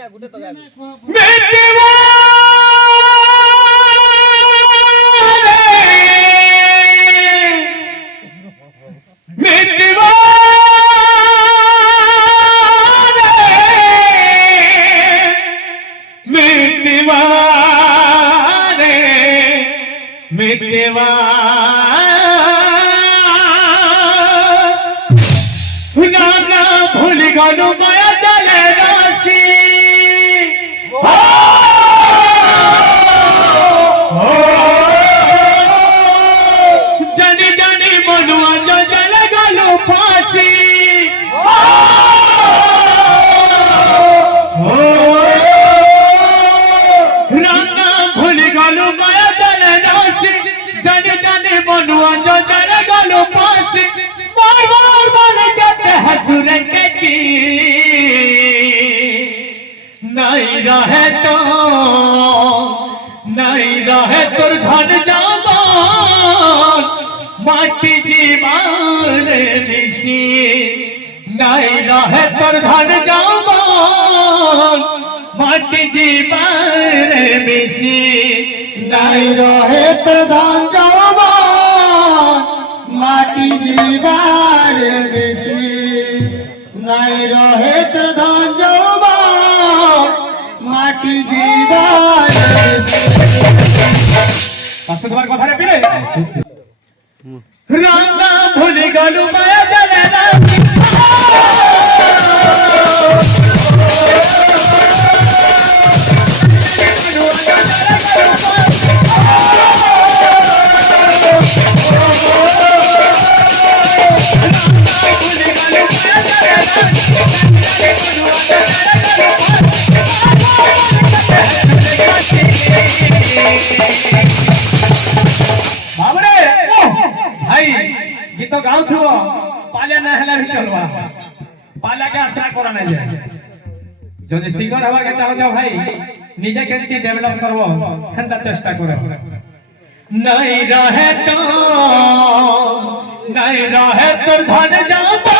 না গুটে তো গাবি ভুল গেল মায়া চলে রাশি জানি জানি মনুয়া চলে গেল ফাঁসি রান্না ভুল গেল মায়া চলে রাশি জানি জানি মনুয়া চলে গেল ফাঁসি बार बार बोले जाते हसुर के की नहीं रहे तो धन जामान माटी जीवन ऋषि नहीं रहे तोर धन जामान माटी जीवन ऋषि नहीं रहे तोर धन जामान माटी जीवार देशी नहीं रहे तो धन जवान माटी जीवार तुम्हार कथा रे पिले रान्ना भूल गलु माया चले ना गीत गाँव थो पाले ना हेला भी चलवा पाला के आशा करा नहीं जाए जदि सिंगर हवा के चाहो जाओ भाई निजे केंती डेवलप करबो खंदा चेष्टा करो नहीं रहे तो धन जाबो